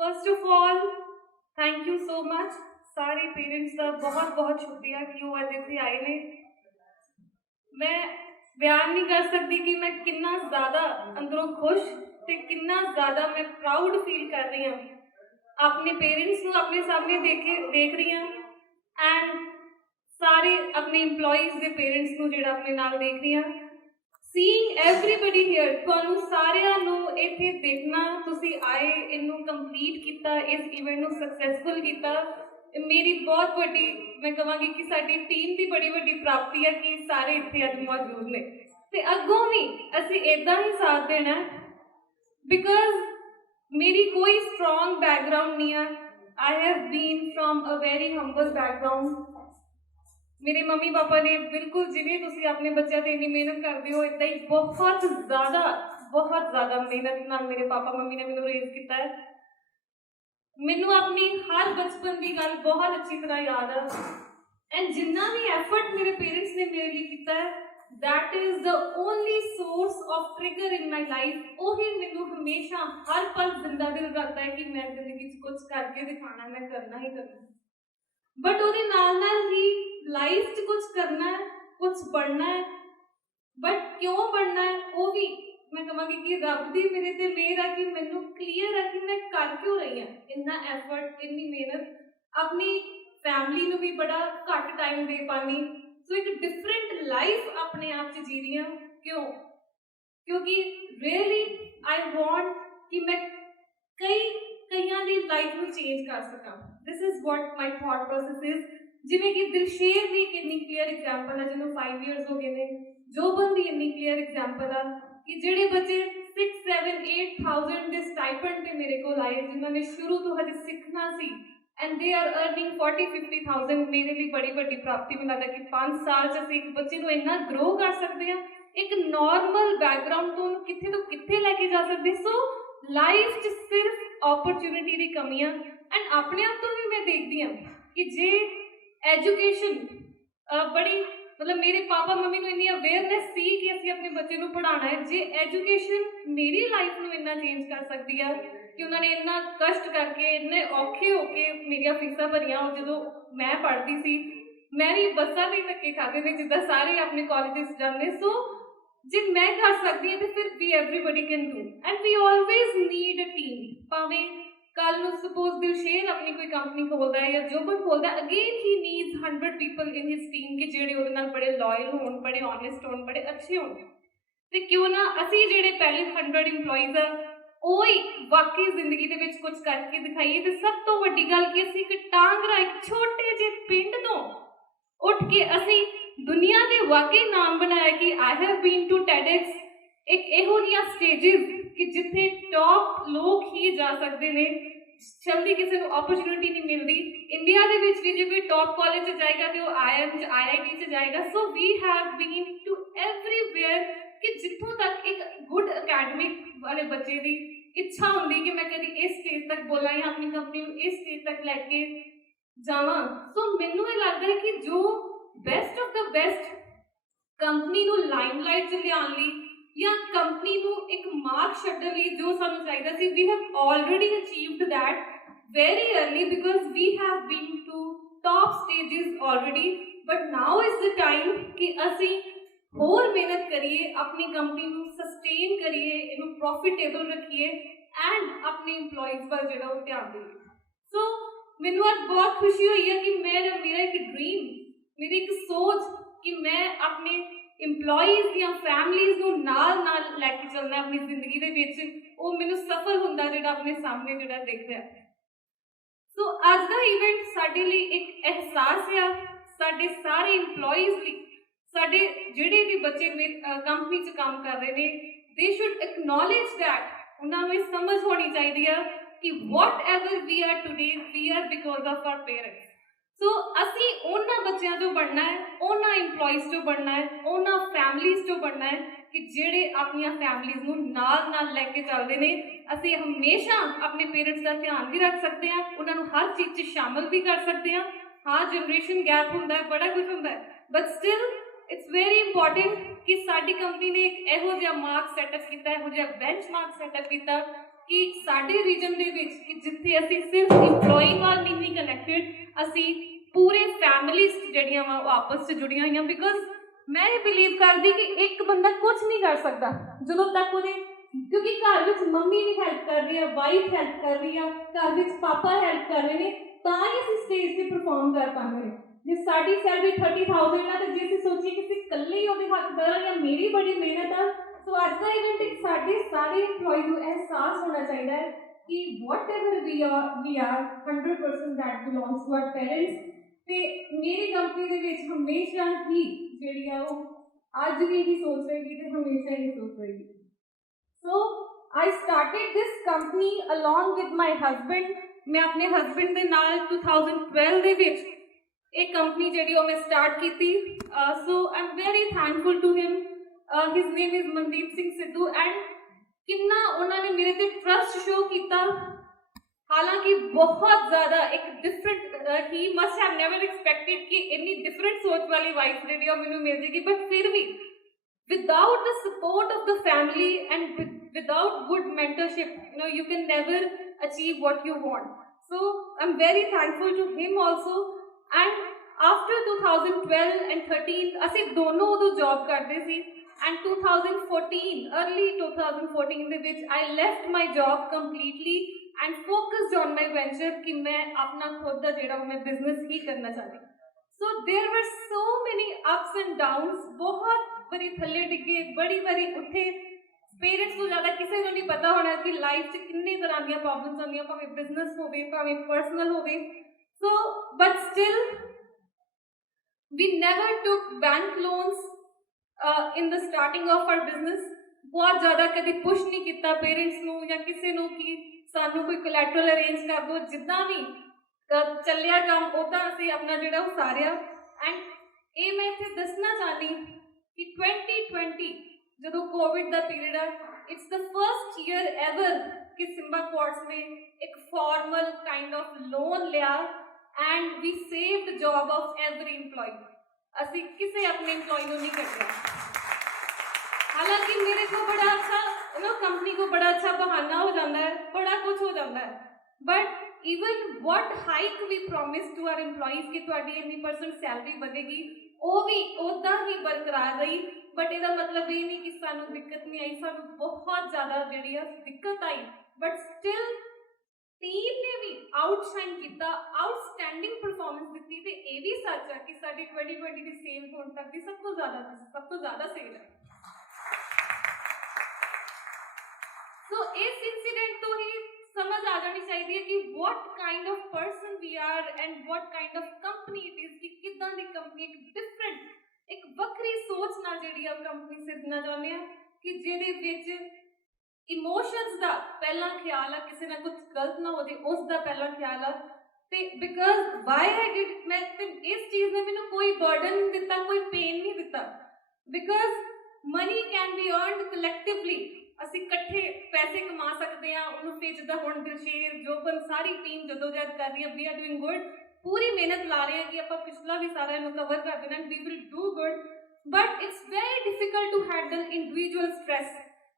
First of all thank you so much सारे parents का बहुत बहुत शुक्रिया कि वो अज इतने आए ने। मैं बयान नहीं कर सकती कि मैं कितना ज़्यादा अंदरों खुश ते कितना ज़्यादा मैं प्राउड फील कर रही हूँ अपने पेरेंट्स को अपने सामने देख रही हूँ एंड सारे अपने इंप्लॉइज के पेरेंट्स को जो अपने नाल देख रही हूँ। सीइंग एवरीबडी हियर तुहानू सारिਆਂ ਨੂੰ ਇੱਥੇ देखना तुसी आए इनू कंप्लीट किया इस इवेंट ਨੂੰ सक्सैसफुल किया मेरी बहुत बड़ी मैं कहांगी कि साडी टीम की बड़ी बड़ी प्राप्ति है कि सारे इत्थे अज मौजूद ने ते अगों भी असी इदां ही साथ देना बिकॉज मेरी कोई स्ट्रॉन्ग बैकग्राउंड नहीं है। I have been from a very humble background. मेरे मम्मी पापा ने बिल्कुल जिवें तुसीं अपने बच्चों ते इन्नी मेहनत करते हो इदा ही बहुत ज़्यादा मेहनत नाल मेरे पापा मम्मी ने मैनूं रेज किया है। मैनूं अपनी हर बचपन की गल बहुत अच्छी तरह याद है एंड जिन्ना भी एफर्ट मेरे पेरेंट्स ने मेरे लिए किया है that is the only source of trigger in my life. वही मैनूं हमेशा हर पल जिंदा दिल रखता है कि मैं जिंदगी कुछ करके दिखाना, मैं करना ही करना। बट वो नाल ही लाइफ च कुछ करना है, कुछ बनना है। बट क्यों बनना है वो भी मैं कहांगी कि रब दी मेरे ते मेहर है कि मैनूं क्लीयर है कि मैं कर क्यों रही हूँ इन्ना एफर्ट इन्नी मेहनत। अपनी फैमिली नूं भी बड़ा घट टाइम दे पानी सो एक डिफरेंट लाइफ अपने आप च जी रही हूँ। क्यों? क्योंकि रियली आई वॉन्ट कि मैं कईयां दी लाइफ नूं चेंज कर सकां। This is what my thought process is. जिवें कि दिलशेर भी एक इन्नी क्लीयर एग्जाम्पल है जिन्होंने 5 ईयर्स हो गए हैं। जोबन भी इन्नी क्लीयर एग्जाम्पल है कि जेडे बच्चे 6, 7, 8,000 के स्टाइपेंड पे मेरे को आए जिन्होंने शुरू तो हजे सीखना सी एंड दे आर अर्निंग 40-50,000 मेरे लिए बड़ी बड़ी प्राप्ति। मैं लगता कि 5 साल च असीं एक बच्चे को इन्ना ग्रो कर सकते हैं एक नॉर्मल बैकग्राउंड तो कित्थे लैके जा सकते। सो लाइफ च सिर्फ अपॉर्चुनिटी की कमियां एंड अपने आप तो भी मैं देखती हूँ कि जे एजुकेशन बड़ी मतलब मेरे पापा मम्मी को इन्नी अवेयरनेस सी कि असीं अपने बच्चे को पढ़ाना है। जे एजुकेशन मेरी लाइफ में इन्ना चेंज कर सकती है कि उन्होंने इन्ना कष्ट करके इन्ने औखे होके मेरिया फीसां भरियां जो मैं पढ़ती सी मैं भी बसा के धक्के खाते ने जिद्दां सारे अपने कॉलेजेस जाते। सो जे मैं कर सकती है तो फिर we everybody can do and we always need a team. भावें कल सपोज दिलशेर अपनी कोई कंपनी खोलता है या जोबन खोलता है again he needs 100 people in his team के जेडे उहदे नाल बड़े लॉयल होण बड़े ऑनेस्ट होण बड़े अच्छे होण। ते क्यों ना असीं जेडे पहले 100 इंप्लॉइज आ ओही वाकई जिंदगी दे विच कुछ करके दिखाइए। ते सब तो वड्डी गल कि असीं एक टांगरा एक छोटे जे पिंड तो उठ के असीं दुनिया दे वाकई नाम बनाया कि I have been to TEDx एक इहो जिहा स्टेजिस कि जिथे टॉप लोग ही जा सकते हैं। जल्दी किसी को अपॉर्चुनिटी नहीं मिलती। इंडिया के भी जो कोई टॉप कॉलेज जाएगा तो वो IIM IIT से जाएगा। So we have been to everywhere कि जितों तक एक गुड अकैडमिक वाले बच्चे की इच्छा होंगी कि मैं कभी इस स्टेज तक बोला या अपनी कंपनी को इस स्टेज तक लैके जावा। सो मैनू ये लगता है कि जो best of the best company को लाइमलाइट च लियाण लई या कंपनी को एक मार्क छड्डण लई जो सानू चाहिदा सी we have already achieved that very early because we have been to top stages already. But now is the time कि असीं होर मेहनत करिए अपनी कंपनी को सस्टेन करिए इनू प्रॉफिटेबल रखिए एंड अपने इंप्लॉइज पर जो ध्यान देइए। सो मैनू आज बहुत खुशी हुई है कि मेरा एक ड्रीम मेरी एक सोच कि मैं अपने इंप्लॉइज या फैमिलीज को नाल लैके चलना अपनी जिंदगी दे विच वो मैनू सफल हुंदा जिहड़ा अपने सामने जिहड़ा दिख रहा है। सो अज का इवेंट साडे लई एक एहसास है साडे सारे इंप्लॉइज लई साडे जिहड़े भी बच्चे कंपनी च काम कर रहे हैं दे शुड एक्नॉलेज दैट उन्होंने ये समझ होनी चाहिए कि whatever we are today we are because of our parents. So असी उन्होंने बच्चों जो बनना है उन्होंने इंप्लॉइज जो बनना है उन्होंने फैमिलीज जो बनना है कि जेडे अपन फैमिलीज को नाल लैके चलते हैं। असी हमेशा अपने पेरेंट्स का ध्यान भी रख सकते हैं उन्होंने हर चीज़ शामिल भी कर सकते हैं। हाँ जनरेशन गैप होंदा है बड़ा कुछ होंदा है but still it's very important कि साडी कंपनी ने एक इहो जिहा मार्क सैटअप किया इहो जिहा बेंच मार्क सैटअप किया कि साडे रीजन दे विच कि जिथे असी सिर्फ इंप्लॉई नाल नहीं कनैक्टेड, असी पूरे फैमिलीज जड़ियां वा आपस च जुड़ियां हुई, बिकॉज मैं ये बिलीव करदी कि एक बंदा कुछ नहीं कर सकता ਜਦੋਂ तक ਉਹਦੇ, क्योंकि घर विच मम्मी भी हेल्प कर रही है, वाइफ हेल्प कर रही है, घर विच पापा हेल्प कर रहे हैं, ਤਾਂ ਹੀ ਅਸੀਂ स्टेज ਤੇ परफॉर्म कर पाएंगे। जे साडी सैलरी 30,000 है तो जे ਅਸੀਂ सोचिए कि ਅਸੀਂ ਇਕੱਲੇ ਹੀ ਉਹਦੇ ਹੱਕਦਾਰ ਜਾਂ ਮੇਰੀ ਬੜੀ ਮਿਹਨਤ ਆ, ਸੋ ਅੱਜ ਦਾ ਇਵੈਂਟ ਇੱਕ ਸਾਡੇ ਸਾਰੇ EMPLOYEE ਨੂੰ ਅਹਿਸਾਸ ਹੋਣਾ ਚਾਹੀਦਾ ਹੈ कि whatever we are 100% that belongs to our parents। ਤੇ ਮੇਰੀ ਕੰਪਨੀ ਦੇ ਵਿੱਚ ਹਮੇਸ਼ਾ ਹੀ ਜਿਹੜੀ ਆ ਉਹ ਅੱਜ ਵੀ ਹੀ ਸੋਚ ਰਹੇਗੀ ਤੇ ਹਮੇਸ਼ਾ ਹੀ ਸੋਚ ਰਹੇਗੀ। ਸੋ I started this company along with my husband। मैं अपने हस्बैंड के नाल 2012 ਦੇ ਵਿੱਚ ਇਹ ਕੰਪਨੀ ਜਿਹੜੀ ਉਹ ਮੈਂ ਸਟਾਰਟ ਕੀਤੀ। So I am very thankful to him. His name is Mandeep Singh Sidhu and ਕਿੰਨਾ ਉਹਨਾਂ ਨੇ ਮੇਰੇ ਤੇ ਟਰਸਟ ਸ਼ੋ ਕੀਤਾ। हालांकि बहुत ज़्यादा एक different he must have never expected कि इतनी डिफरेंट सोच वाली वाइफ जी मैंने मिल जाएगी, बट फिर भी without the support of the family and without good mentorship you can never achieve what you want। So I'm very thankful to him also। And after 2012 and 13 ਅਸੀਂ ਦੋਨੋਂ ਉਦੋਂ ਜੌਬ ਕਰਦੇ ਸੀ and 2014 early 2014 ਦੇ ਵਿੱਚ I left my job completely and focused on my venture कि मैं अपना खुद का जेड़ा मैं बिजनेस ही करना चाहती। So there were so many ups and downs, बहुत बड़ी थल्ले डिगे, बड़ी बड़ी उठे। पेरेंट्स को ज़्यादा किसी को नहीं पता होना कि लाइफ च किन्नी तरह दी प्रॉब्लम्स आंदियां, भावें बिजनेस होवे भावें पर्सनल होवे। So but still we never took bank loans in the starting of our business। बहुत ज़्यादा कभी पुश नहीं किया पेरेंट्स नूं या किसी नूं कि सानू कोई कोलैटरल अरेंज कर दो, जिद्दां भी चलिया काम उदां असीं अपना जिहड़ा उसारिया। एंड ये मैं इत्थे दसना चाहनी कि 2020 जदों कोविड का पीरियड है, it's the first year ever कि सिम्बा क्वार्ट्स ने एक फॉर्मल काइंड ऑफ लोन लिया and we saved job of every employee. असीं किसी अपने एम्प्लॉय को नहीं कटिया। हालांकि मेरे को बड़ा अच्छा कंपनी को बड़ा अच्छा बहाना हो जाता है, बड़ा कुछ हो जाता है, but even what hike we promise to our employees कि तुहाडी इतनी % सैलरी बढ़ेगी, वो भी उदा ही बरकरार रही। बट इसका मतलब ये नहीं कि सानू दिक्कत नहीं आई, सानू बहुत ज़्यादा जिहड़ी दिक्कत आई, बट स्टिल टीम ने भी आउटशाइन किया, आउटस्टैंडिंग परफॉर्मेंस दी। तो ये भी सच है कि साडी 2020 की सेल हुण तक की सब तो ज़्यादा सेल है। तो इस इंसिडेंट तो ही समझ आ जानी चाहिए कि what kind of person we are and what kind of company it is। कि कितना दी कंपनी एक डिफरेंट एक वक्री सोच ना जिहड़ी आ कंपनी सिद्धना चाहते हैं कि जिहदे विच इमोशंस दा पहला ख्याल है, किसी ना कुछ गलत ना हो जाए उसका पहला ख्याल है। ते बिकॉज वाई आई डिड, मैं इस चीज़ ने मैंने कोई बर्डन नहीं दिता, कोई पेन नहीं दिता, because money can be earned collectively. ਅਸੀਂ ਇਕੱਠੇ पैसे कमा सकते हैं। ਉਹਨੂੰ ਫਿਰ ਜਿੱਦਾਂ ਹੁਣ ਦਿਲਸ਼ੇਰ ਜੋਬਨ ਸਾਰੀ ਟੀਮ ਜਦੋਜਹਿਦ ਕਰ ਰਹੀ ਹੈ, ਵੀ ਆਰ ਡੂਇੰਗ ਗੁੱਡ, ਪੂਰੀ ਮਿਹਨਤ ਲਾ ਰਹੇ ਹਾਂ ਕਿ ਆਪਾਂ ਪਿਛਲਾ ਵੀ ਸਾਰਾ ਇਹਨੂੰ ਕਵਰ ਕਰ ਦੇਣਾ, we will do good. But it's very difficult to handle individual stress.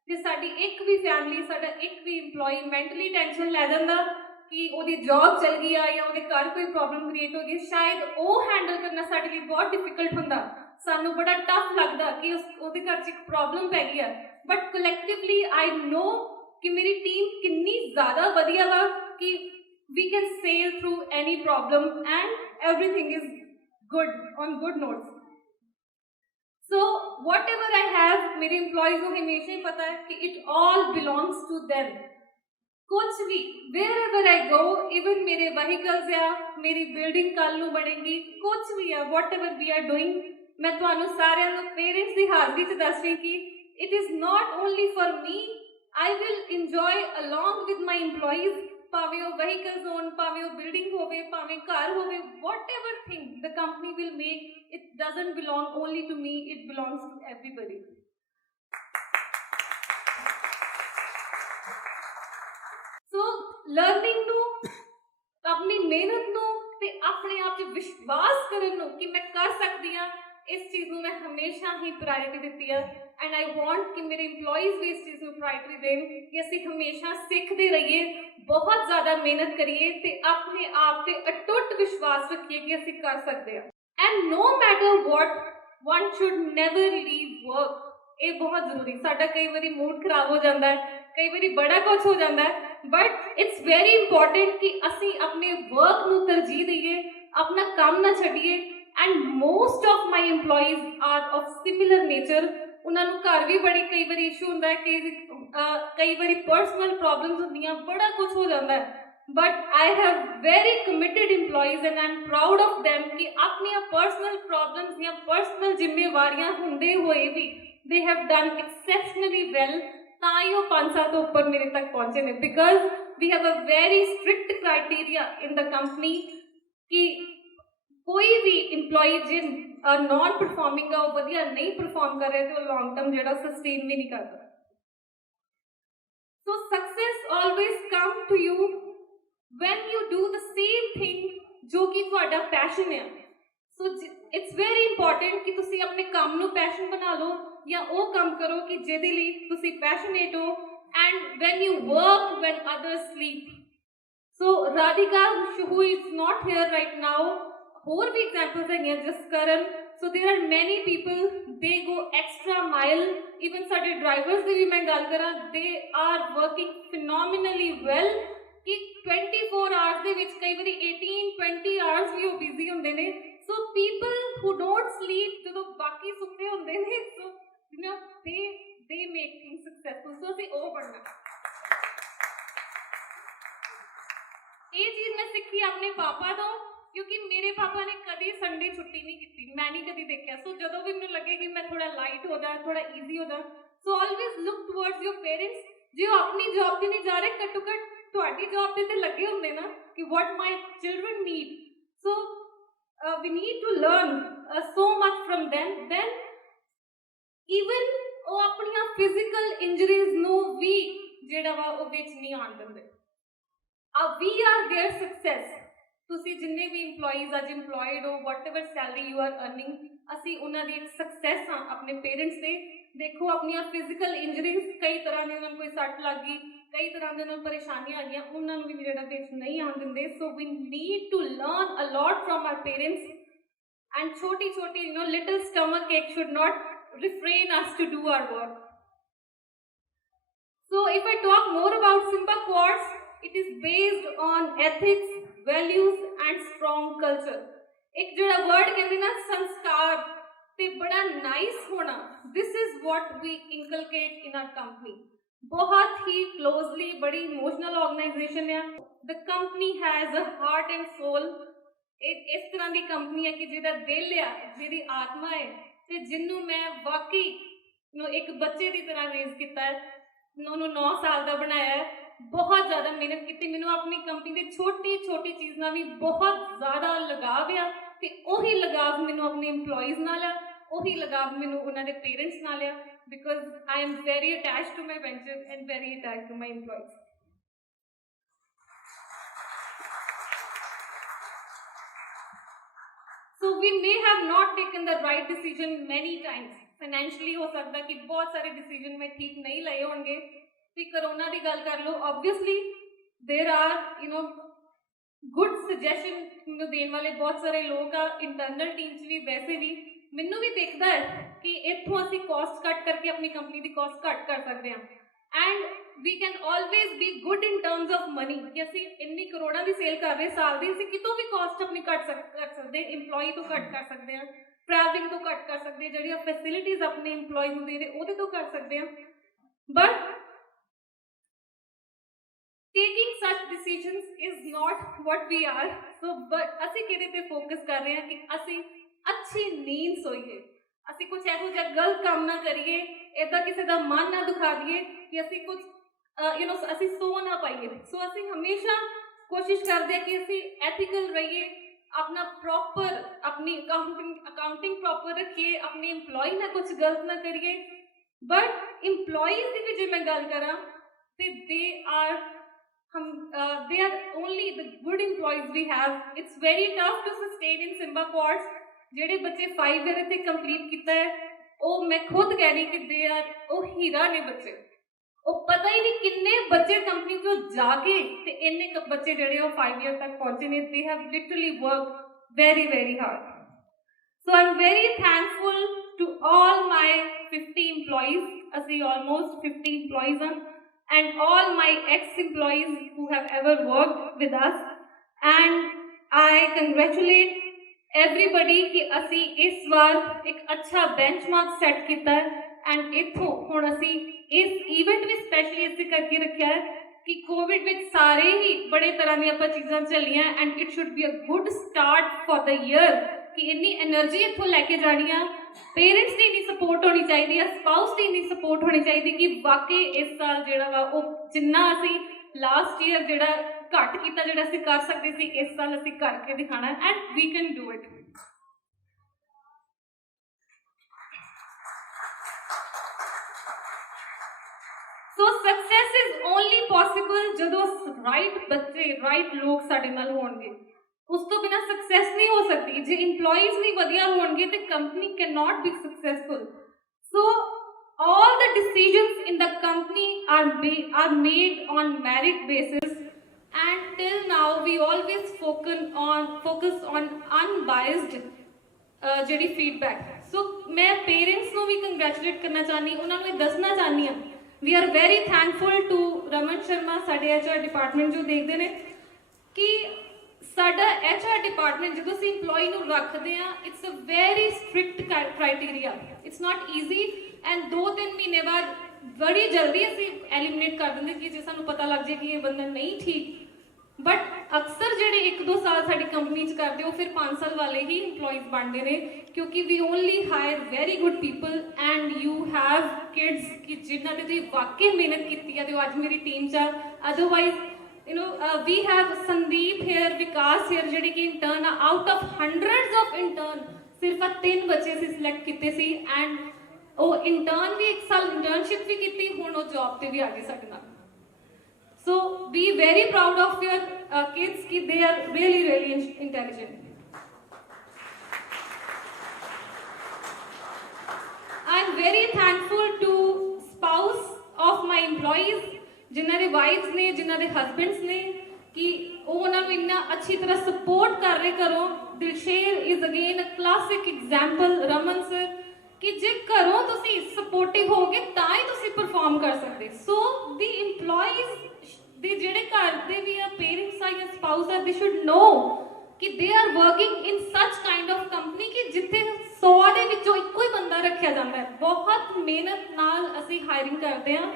ਜੇ ਸਾਡੀ ਇੱਕ ਵੀ ਫੈਮਿਲੀ, ਸਾਡਾ ਇੱਕ ਵੀ ਇੰਪਲੋਈ ਮੈਂਟਲੀ ਟੈਨਸ਼ਨ ਲੈ ਜਾਂਦਾ ਕਿ ਉਹਦੀ ਜੌਬ ਚਲ ਗਈ ਆ ਜਾਂ ਉਹਦੇ ਘਰ ਕੋਈ ਪ੍ਰੋਬਲਮ ਕ੍ਰੀਏਟ ਹੋ ਗਈ, ਸ਼ਾਇਦ ਉਹ ਹੈਂਡਲ ਕਰਨਾ ਸਾਡੇ ਲਈ ਬਹੁਤ ਡਿਫਿਕਲਟ ਹੁੰਦਾ। ਸਾਨੂੰ ਬੜਾ ਟਫ ਲੱਗਦਾ ਕਿ ਉਹਦੇ ਘਰ 'ਚ ਇੱਕ ਪ੍ਰੋਬਲਮ ਪੈ ਗਈ ਆ। बट कलैक्टिवली आई नो कि मेरी टीम कितनी ज़्यादा वधिया वा कि we can sail through any problem and everything is good on good notes. So whatever I have, मेरे एम्प्लॉयज़ को हमेशा ही पता है कि it all belongs to them. कुछ भी wherever I go, even मेरे वहीकल्स या मेरी बिल्डिंग कल नूं बनेगी, कुछ भी है whatever we are doing, मैं तुहानूं सारिआं नूं पेरेंट्स की हाज़री च दस रही कि it is not only for me, I will enjoy along with my employees। ਭਾਵੇਂ ਉਹ vehicles ਹੋਣ, ਭਾਵੇਂ ਉਹ building ਹੋਵੇ, ਭਾਵੇਂ ਘਰ ਹੋਵੇ, whatever thing the company will make, it doesn't belong only to me, it belongs to everybody। So learning ਨੂੰ, ਆਪਣੀ ਮਿਹਨਤ ਨੂੰ ਤੇ ਆਪਣੇ ਆਪ 'ਚ ਵਿਸ਼ਵਾਸ ਕਰਨ ਨੂੰ ਕਿ ਮੈਂ ਕਰ ਸਕਦੀ ਹਾਂ, ਇਸ ਚੀਜ਼ ਨੂੰ ਮੈਂ ਹਮੇਸ਼ਾ ਹੀ ਪ੍ਰਾਇੋਰਟੀ ਦਿੱਤੀ ਹੈ। एंड आई वॉन्ट कि मेरे इंप्लॉइज भी इस चीज़ में प्रायोरिटी देन कि असी हमेशा सीखते रहिए, बहुत ज़्यादा मेहनत करिए ते अपने आप ते अटुट विश्वास रखिए कि असी कर सकते हैं। And no matter what one should never leave work. ये बहुत जरूरी, साडा कई बारी मूड खराब हो जाता है, कई बारी बड़ा कुछ हो जाता है, बट इट्स वेरी इंपॉर्टेंट कि असी अपने वर्क नूं तरजीह दईए, अपना काम ना छड्डीए। And most of my employees are of similar nature. उन्होंने घर भी बड़ी कई बार इशू होंदा है, कई बार पर्सनल प्रॉब्लम्स होंदियां, बड़ा कुछ हो जाता है, but I have very committed employees and I am proud of them कि अपनी पर्सनल प्रॉब्लम्स या पर्सनल जिम्मेवारियां होंदे हुए भी they have done exceptionally well, ताई वो 5 साल तो ऊपर मेरे तक पहुंचे ने, because we have a very strict criteria in the company कि कोई भी इंप्लॉई जिन नॉन परफॉर्मिंग वो वधिया नहीं परफॉर्म कर रहे तो लॉन्ग टर्म जो सस्टेन भी नहीं करता। So success always come to you when you do the same thing जो कि तुहाडा पैशन है। सो इट्स वेरी इंपॉर्टेंट कि तुसी अपने काम नूं पैशन बना लो या वो काम करो कि जिहदे लई तुसी पैशनेट हो। And when you work when others sleep. So Radhika who is not here right now, होर भी एग्जाम्पल्स है जिस कारण। So there are many people they go extra mile. Even साडे ड्राइवर्स की भी मैं गल करा, they are working phenomenally well कि 24 आवर्स दे विच कई बारी 18-20 आवर्स भी वो बिजी होंदे ने। So people who don't sleep जो बाकी सुते होंदे ने, so you know they make things successful. So असीं ओह बनना। ये चीज मैं सीखी अपने पापा तो, क्योंकि मेरे पापा ने कभी संडे छुट्टी नहीं की, मैं नहीं कभी देखा। सो जो भी मैंने लगे कि मैं थोड़ा लाइट हो जाए, थोड़ा ईजी हो जाए, so always look towards your parents. जो अपनी जॉब से नहीं जा रहे, घट्टो घट तुहाडी जॉब से लगे होंगे ना कि what my children need. So we need to learn so much from them. Then even वो अपनी फिजिकल इंजरीज नूं भी जिहड़ा वा वो विच नहीं आण दिंदे। We are their success. तुसी जिन्ने भी इंप्लॉइज अज इंप्लॉयड हो, whatever salary you are earning, असी उन्हां दी एक सक्सेस हाँ अपने पेरेंट्स से। देखो अपनी फिजिकल इंजरीज कई तरह की, उन्होंने कोई सट लग गई, कई तरह की उन्होंने परेशानियां आ गई, उन्होंने भी जिहड़ा विच नहीं आन दिंदे। So we need to learn a lot from our parents. And छोटी छोटी यू नो लिटिल स्टमक एक should not refrain us to do our work. So if I talk more about Simba Quartz, it is based on ethics, values and strong culture. एक जोड़ा word कहते ना संस्कार ते बड़ा nice होना, this is what we inculcate in our company. बहुत ही closely, बड़ी emotional organization है। The company has a heart and soul. एक इस तरह की कंपनी है कि जिहदा दिल है, जिहदी आत्मा है, ते जिन्नू मैं वाकई एक बच्चे की तरह रेज किया है, उन्होंने 9 साल का बनाया है, बहुत ज़्यादा मेहनत की। मैनू अपनी कंपनी की छोटी छोटी चीज़ों भी बहुत ज़्यादा लगाव है, तो उही लगाव मैनू अपने इंप्लॉइज नाल है, उही लगाव मैनू उन्होंने पेरेंट्स नाल है, because I am very attach to my venture and very attach to my employees. So we may have not taken the right decision many times. Financially हो सकता है कि बहुत सारे डिसीजन में ठीक नहीं लए होंगे। फिर कोरोना की गल कर लो, obviously there are you know good suggestion देने वाले बहुत सारे लोग आ इंटरनल टीम भी, वैसे भी मैनू भी दिखता है कि इतों असी कॉस्ट कट करके अपनी कंपनी की कॉस्ट कट कर सकते हैं। And we can always be good in terms of money कि असी इन्नी करोड़ों की सेल कर रहे साल की, असी कितों भी कॉस्ट अपनी कट कर सकते हैं, इंप्लॉई तो कट कर सकते हैं, ट्रैवलिंग तो कट कर सकते हैं, जी फैसिलिटीज अपने इंप्लॉई को दे रहे वो तो कर सकते हैं। But taking such decisions is not what we are. So but असी किहदे फोकस कर रहे हैं कि असी अच्छी नींद सोईए, असी कुछ इहो जिहा गलत काम ना करिए, इदा किसी का मन ना दुखा दिए कि असी कुछ यू नो असी सो ना पाइए। सो असी हमेशा कोशिश करते हैं कि असी एथिकल रहिए, अपना प्रॉपर अपनी अकाउंटिंग प्रॉपर रखिए, अपने इंप्लॉई ना कुछ गलत ना करिए। बट इंप्लॉईज की भी जो मैं गल करा तो they are only the good employees we have. It's very tough to sustain in simba quartz. जेडे बच्चे 5 ईयर इतने कंप्लीट किया है ਉਹ ਮੈਂ ਖੁਦ ਕਹਿ ਰਹੀ ਕਿ ਦੇ ਆਰ ਉਹ ਹੀਰਾ ਨੇ ਬੱਚੇ, ਉਹ ਪਤਾ ਹੀ ਨਹੀਂ ਕਿੰਨੇ ਬੱਚੇ ਕੰਪਨੀ ਤੋਂ ਜਾ ਕੇ ਤੇ ਇੰਨੇ ਬੱਚੇ ਜਿਹੜੇ ਉਹ 5 years ਤੱਕ ਪਹੁੰਚੇ ਨੇ। They have literally work very very hard. So I'm very thankful to all my 50 employees, ਅਸੀਂ almost 50 employees ਹਨ, and all my ex-employees who have ever worked with us, and I congratulate everybody कि ਅਸੀਂ ਇਸ ਵਾਰ ਇੱਕ ਅੱਛਾ benchmark set ਕੀਤਾ ਹੈ, and ਇੱਥੋਂ ਹੁਣ ਅਸੀਂ ਇਸ event ਵੀ specially ਇਸੇ ਕਰਕੇ ਰੱਖਿਆ ਹੈ कि कोविड में सारे ही बड़े तरह दी आपां चीज़ां चलियां, and it should be a good start for the year कि इन्नी एनर्जी इत्थों लैके जानी आ, पेरेंट्स की इन्नी सपोर्ट होनी चाहिए, स्पाउस की इन्नी सपोर्ट होनी चाहिए कि वाकई इस साल जिहड़ा वा ओह जिन्ना असीं लास्ट ईयर जिहड़ा घट कीता जिहड़ा असीं कर सकदे सी, इस साल असीं करके दिखाना, and we can do it. So success is only possible ਜਦੋਂ right ਬੱਚੇ right ਲੋਕ ਸਾਡੇ ਨਾਲ ਹੋਣਗੇ, ਉਸ ਤੋਂ ਬਿਨਾਂ सक्सेस नहीं हो सकती। जे employees नहीं ਵਧੀਆ ਹੋਣਗੇ ਤੇ company cannot be successful. So all the decisions in the company are made on merit basis, and till now we always focus on unbiased ਜਿਹੜੀ feedback। So मैं parents ਨੂੰ ਵੀ congratulate ਕਰਨਾ ਚਾਹਨੀ, ਉਹਨਾਂ ਨੂੰ ਇਹ ਦੱਸਣਾ ਚਾਹਨੀ ਹਾਂ we are very thankful to Raman Sharma ਸਾਡੇ HR department ਜੋ ਦੇਖਦੇ ਨੇ ਕਿ ਸਾਡਾ HR department ਜਦੋਂ ਅਸੀਂ employee ਨੂੰ ਰੱਖਦੇ ਆ, it's a very strict criteria, it's not easy, and 2-3 ਮਹੀਨੇ ਬਾਅਦ ਬੜੀ ਜਲਦੀ ਅਸੀਂ eliminate ਕਰ ਦਿੰਦੇ ਕਿ ਜੇ ਸਾਨੂੰ ਪਤਾ ਲੱਗ ਜੇ ਕਿ ਇਹ ਬੰਦਾ ਨਹੀਂ ਠੀਕ, बट अक्सर ਜਿਹੜੇ 1-2 ਸਾਲ ਸਾਡੀ ਕੰਪਨੀ 'ਚ ਕਰਦੇ ਉਹ ਫਿਰ 5 ਸਾਲ ਵਾਲੇ ਹੀ EMPLOYEES ਬਣਦੇ ਨੇ, ਕਿਉਂਕਿ we only hire very good people, and you have kids ਕਿ ਜਿਨ੍ਹਾਂ ਤੇ ਤੁਸੀਂ ਵਾਕਈ ਮਿਹਨਤ ਕੀਤੀ ਹੈ ਤੇ ਉਹ ਅੱਜ ਮੇਰੀ ਟੀਮ 'ਚ ਆ। Otherwise you know we have Sandeep here, Vikas here, ਜਿਹੜੇ ਕਿ ਇੰਟਰਨ ਆ, out of hundreds of intern ਸਿਰਫ 3 ਬੱਚੇ ਅਸੀਂ ਸਿਲੈਕਟ ਕੀਤੇ ਸੀ, ਐਂਡ ਉਹ ਇੰਟਰਨ ਵੀ 1 ਸਾਲ ਇੰਟਰਨਸ਼ਿਪ ਵੀ ਕੀਤੀ, ਹੁਣ ਉਹ ਜੌਬ ਤੇ ਵੀ ਆ ਗਏ ਸਾਡੇ ਨਾਲ। So be very proud of your kids कि they are really really intelligent. I am very thankful to spouse of my employees, जिन्हां दे wives ने, जिन्हां दे husbands ने, कि वो उन्हां नूं इन्ना अच्छी तरह support कर रहे घरों। Dilsher is again a classic example, Raman sir, कि जे घरों तुसी supportive होगे तां ही तुसी perform कर सकते। So the employees ਦੇ ਜਿਹੜੇ ਘਰ ਦੇ ਵੀ ਆ ਪੇਰੈਂਟਸ ਆ ਜਾਂ ਸਪਾਊਸ ਆ, ਦੇ ਸ਼ੁੱਡ ਨੋ ਕਿ ਦੇ ਆਰ ਵਰਕਿੰਗ ਇਨ ਸੱਚ ਕਾਈਂਡ ਆਫ ਕੰਪਨੀ ਕਿ ਜਿੱਥੇ 100 ਦੇ ਵਿੱਚੋਂ ਇੱਕੋ ਹੀ ਬੰਦਾ ਰੱਖਿਆ ਜਾਂਦਾ ਹੈ। ਬਹੁਤ ਮਿਹਨਤ ਨਾਲ ਅਸੀਂ ਹਾਇਰਿੰਗ ਕਰਦੇ ਹਾਂ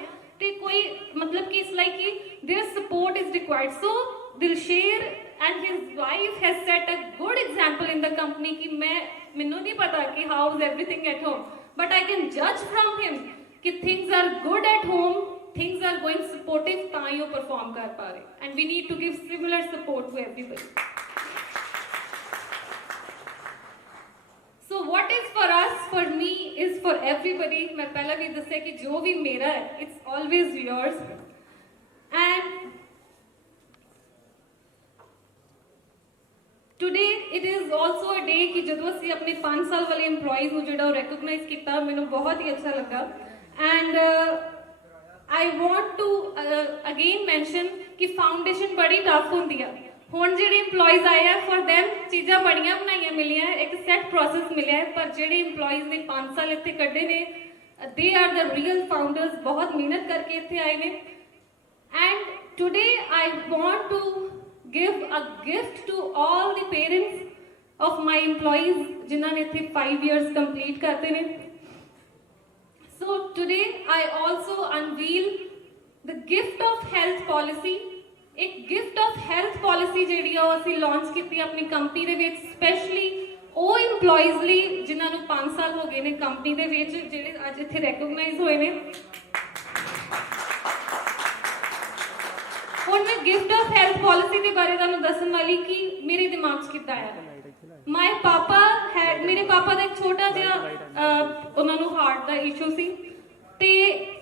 ਤੇ ਕੋਈ ਮਤਲਬ ਕਿ ਇਸ ਲਾਈਕ ਕਿ their support is required. So Dilsher and his wife has set a good example in the company कि मैनू नहीं पता कि how is everything at home, but I can जज फ्रॉम हिम कि things are good at home, things are going supportive, ਤਾਂ ਹੀ ਉਹ perform ਕਰ ਪਾ ਰਹੇ, and we need to give similar support to everybody. So what is for us, for me is for everybody। मैं पहले भी दस्या कि जो भी मेरा है, it's always yours, and today it is also a day कि ਜਦੋਂ ਅਸੀਂ ਆਪਣੇ 5 ਸਾਲ ਵਾਲੇ EMPLOYEES ਨੂੰ ਜਿਹੜਾ ਉਹ recognize ਕੀਤਾ, ਮੈਨੂੰ ਬਹੁਤ ਹੀ ਅੱਛਾ ਲੱਗਾ, and I want to again mention कि फाउंडेशन बड़ी टफ होंदी है। हुण जिहड़े EMPLOYEES आए हैं, फॉर देम चीज़ां बड़ियां बनाइयां मिलियां, एक सैट प्रोसेस मिलिया है, पर जिहड़े EMPLOYEES ने 5 साल इत्थे कड्ढे ने, they are the real founders, बहुत मेहनत करके इत्थे आए ने। And today I want to give a gift to all the parents of my EMPLOYEES जिन्हां ने इत्थे 5 years कंप्लीट करते ने। So today I also unveil the gift of health policy। एक gift of health policy ਜਿਹੜੀ ਆ ਉਹ ਅਸੀਂ launch ਕੀਤੀ ਆਪਣੀ ਕੰਪਨੀ ਦੇ ਵਿੱਚ, ਸਪੈਸ਼ਲੀ ਉਹ EMPLOYEES ਲਈ ਜਿਨ੍ਹਾਂ ਨੂੰ 5 ਸਾਲ ਹੋ ਗਏ ਨੇ ਕੰਪਨੀ ਦੇ ਵਿੱਚ, ਜਿਹੜੇ ਅੱਜ ਇੱਥੇ ਰੈਕਗਨਾਈਜ਼ ਹੋਏ ਨੇ। ਹੁਣ ਮੈਂ ਗਿਫਟ ਆਫ ਹੈਲਥ ਪਾਲਿਸੀ ਦੇ ਬਾਰੇ ਤੁਹਾਨੂੰ ਦੱਸਣ ਵਾਲੀ ਕਿ ਮੇਰੇ ਦਿਮਾਗ 'ਚ ਕਿੱਦਾਂ ਆਇਆ। ਮਾਈ ਪਾਪਾ ਹੈ, ਮੇਰੇ ਪਾਪਾ ਦਾ ਇੱਕ ਛੋਟਾ ਜਿਹਾ ਉਹਨਾਂ ਨੂੰ ਹਾਰਟ ਦਾ ਇਸ਼ੂ ਸੀ, ਤੇ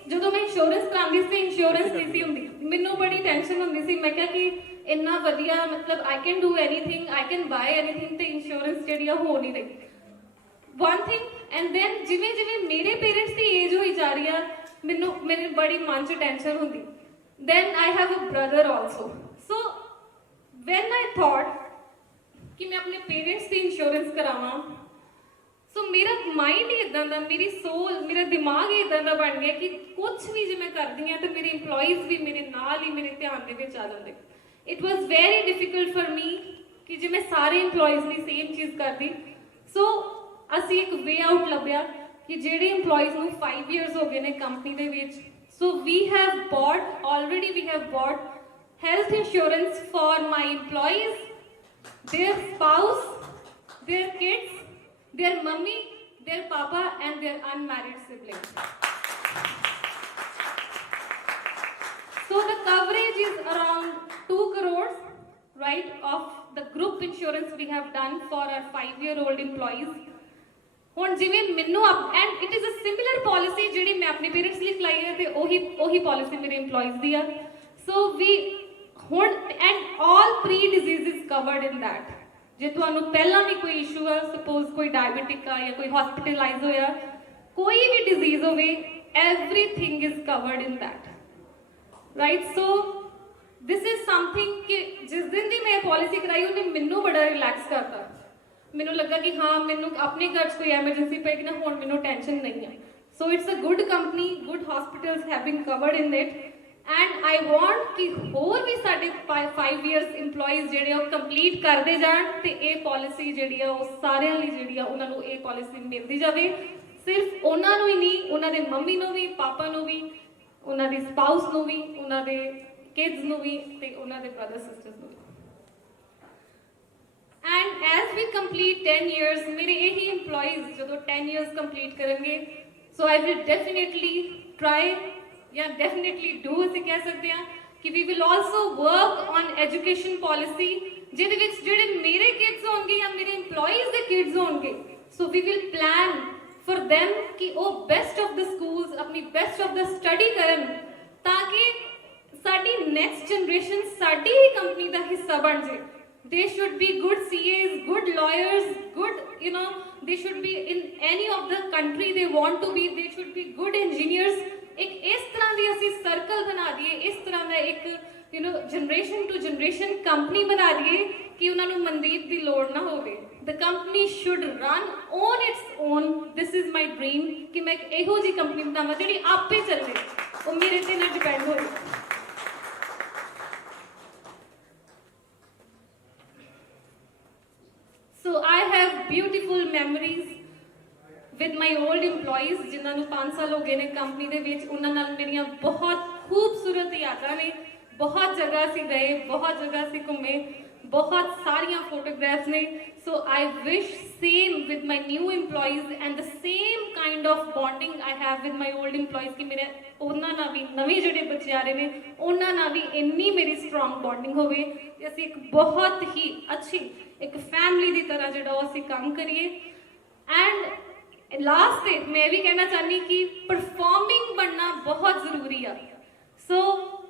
ਜਦੋਂ ਮੈਂ ਇੰਸ਼ੋਰੈਂਸ ਕਰਾਉਂਦੀ ਸੀ, ਇੰਸ਼ੋਰੈਂਸ ਨਹੀਂ ਸੀ ਹੁੰਦੀ, ਮੈਨੂੰ ਬੜੀ ਟੈਨਸ਼ਨ ਹੁੰਦੀ ਸੀ। ਮੈਂ ਕਿਹਾ ਕਿ ਇੰਨਾ ਵਧੀਆ, ਮਤਲਬ I can do anything, I can buy anything, ਤੇ ਇੰਸ਼ੋਰੈਂਸ ਜਿਹੜੀ ਆ ਹੋ ਨਹੀਂ ਰਹੀ। वन थिंग एंड देन जिमें जिमें मेरे पेरेंट्स की एज होई जा रही है मैनू मेरे बड़ी मन च टेंशन होंदी then I have a brother also so when I thought कि मैं अपने पेरेंट्स की इंश्योरेंस करावां सो मेरा माइंड ही इदां दा मेरी सोल मेरा दिमाग ही इदां दा बन गया कि कुछ भी जे मैं करदी हाँ तो मेरे इंप्लॉइज भी मेरे नाल ही मेरे ध्यान दे विच आ जांदे it was very difficult for me कि जे मैं सारे इंप्लॉइज की सेम चीज़ करदी सो असी एक वे आउट लभ्या कि जेडे इंप्लॉइज नूं 5 ईयर्स हो गए ने कंपनी दे विच so we have bought already we have bought health insurance for my employees their spouse their kids their mummy, their papa and their unmarried siblings. So the coverage is around 2 crores, right, of the group insurance we have done for our 5-year-old employees. ਹੁਣ ਜਿਵੇਂ ਮੈਨੂੰ and it is a similar policy ਜਿਹੜੀ ਮੈਂ ਆਪਣੇ parents ਲਈ ਚਲਾਈ ਹੈ ਤੇ ਉਹੀ ਪਾਲਿਸੀ ਮੇਰੇ EMPLOYEES ਦੀ ਆ ਸੋ ਵੀ ਹੁਣ and all pre diseases covered in that जे तुहानू पहला भी कोई इशू है सपोज कोई डायबिटिक आ या कोई हॉस्पिटलाइज होया कोई भी डिजीज होवे everything is covered in that right so this is something कि जिस दिन दी मैं पॉलिसी कराई उन्हें मैनू बड़ा रिलैक्स करता मैनू लगा कि हाँ मैनू अपने घर च कोई एमरजेंसी पेगी ना हुण मैनू टेंशन नहीं है so it's a good company good hospitals have been covered in it and I want कि होर भी साढ़े 5 ईयर्स इंप्लॉइज जिहड़े वो कंप्लीट करते जान ते ये पॉलिसी जिहड़ी है वो सारिਆਂ ਲਈ ਜਿਹੜੀ ਆ ਉਹਨਾਂ ਨੂੰ ਇਹ ਪॉलिसी ਮਿਲਦੀ ਜਾਵੇ ਸਿਰਫ ਉਹਨਾਂ ਨੂੰ ਹੀ ਨਹੀਂ ਉਹਨਾਂ ਦੇ ਮੰਮੀ ਨੂੰ ਵੀ ਪਾਪਾ ਨੂੰ ਵੀ ਉਹਨਾਂ ਦੀ ਸਪਾਊਸ ਨੂੰ ਵੀ ਉਹਨਾਂ ਦੇ ਕਿਡਸ ਨੂੰ ਵੀ ਤੇ ਉਹਨਾਂ ਦੇ ਬ੍ਰਦਰ ਸਿਸਟਰਸ ਨੂੰ and as we complete 10 years मेरे यही इंप्लॉइज जो 10 ईयर्स कंप्लीट करेंगे so I will definitely try या डेफिनेटली डू असीं कह सकते हैं कि we will also work on education policy जिहदे विच जिहड़े मेरे किड्स होणगे या मेरे इंप्लॉइज दे किड्स होणगे so we will plan for them कि वो बेस्ट ऑफ द स्कूल्स अपनी बेस्ट ऑफ द स्टडी करन ताकि साडी नेक्स्ट जनरेशन साडी ही कंपनी का हिस्सा बन जाए they should be good CAs good lawyers good they should be in any of the country they want to be they should be good engineers एक इस तरह दी असी circle बना दिए इस तरह का एक जनरेशन टू जनरेशन कंपनी बना दिए कि उन्होंने मनदीप की लोड़ ना हो the company should run on its own this is my dream कि मैं एक इहो जी कंपनी बनावा जी आपे चले वो मेरे से ना डिपेंड हो So I have beautiful memories with my old employees जिन्होंने 5 साल हो गए ने कंपनी दे विच उन्हां नाल मेरियां बहुत खूबसूरत यादां ने बहुत जगह असीं गए बहुत जगह असीं घूमे बहुत सारियां फोटोग्राफ्स ने so I wish same with my new employees and the same kind of bonding I have with my old employees कि मेरे उन्हां नाल भी नवे जिहड़े बच्चे आ रहे ने उन्हां नाल भी इन्नी मेरी स्ट्रॉन्ग बॉन्डिंग होवे ते असीं एक बहुत ही अच्छी एक फैमिली की तरह जो असी काम करिए एंड लास्ट मैं भी कहना चाहनी कि परफॉर्मिंग बनना बहुत जरूरी है सो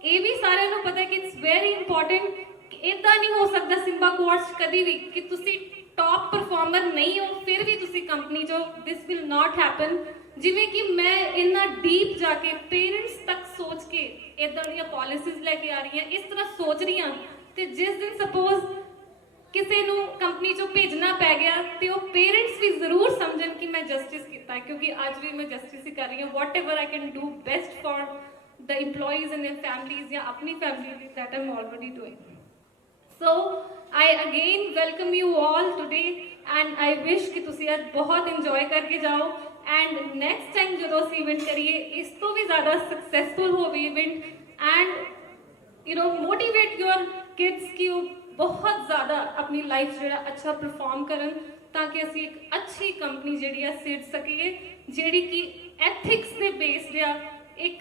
ये भी सारे को पता है कि इट्स वेरी इंपॉर्टेंट इदा नहीं हो सकता सिम्बा कोर्स कभी भी कि तुसी टॉप परफॉर्मर नहीं हो फिर भी तुसी कंपनी जो दिस विल नॉट हैपन जिमें कि मैं इन्ना डीप जाके पेरेंट्स तक सोच के इदा दी पॉलिसीज लैके आ रही हैं इस तरह सोच रही हाँ तो जिस दिन सपोज किसी को कंपनी चो भेजना पै गया तो वो पेरेंट्स भी जरूर समझन कि मैं जस्टिस किया क्योंकि अज भी मैं जस्टिस ही कर रही हूँ what ever I can do best for the employees and their families या अपनी family that I am already doing so I again welcome you all today and I wish कि तुसी आज बहुत इंजॉय करके जाओ एंड नैक्सट टाइम जो असीं इवेंट करिए इस तो भी ज़्यादा सक्सैसफुल हो event and motivate your kids की बहुत ज़्यादा अपनी लाइफ जो अच्छा परफॉर्म करन ताकि असी एक अच्छी कंपनी जी सीट सकीए जी कि एथिक्स से बेस्ड आ एक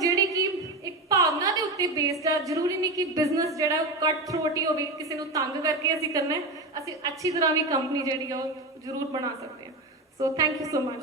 जी कि एक भावना के उत्ते बेस्ड आ जरूरी नहीं कि बिजनेस जो कट थ्रोट ही हो किसी को तंग करके असी करना है असी अच्छी तरह भी कंपनी जी जरूर बना सकते हैं so thank you so much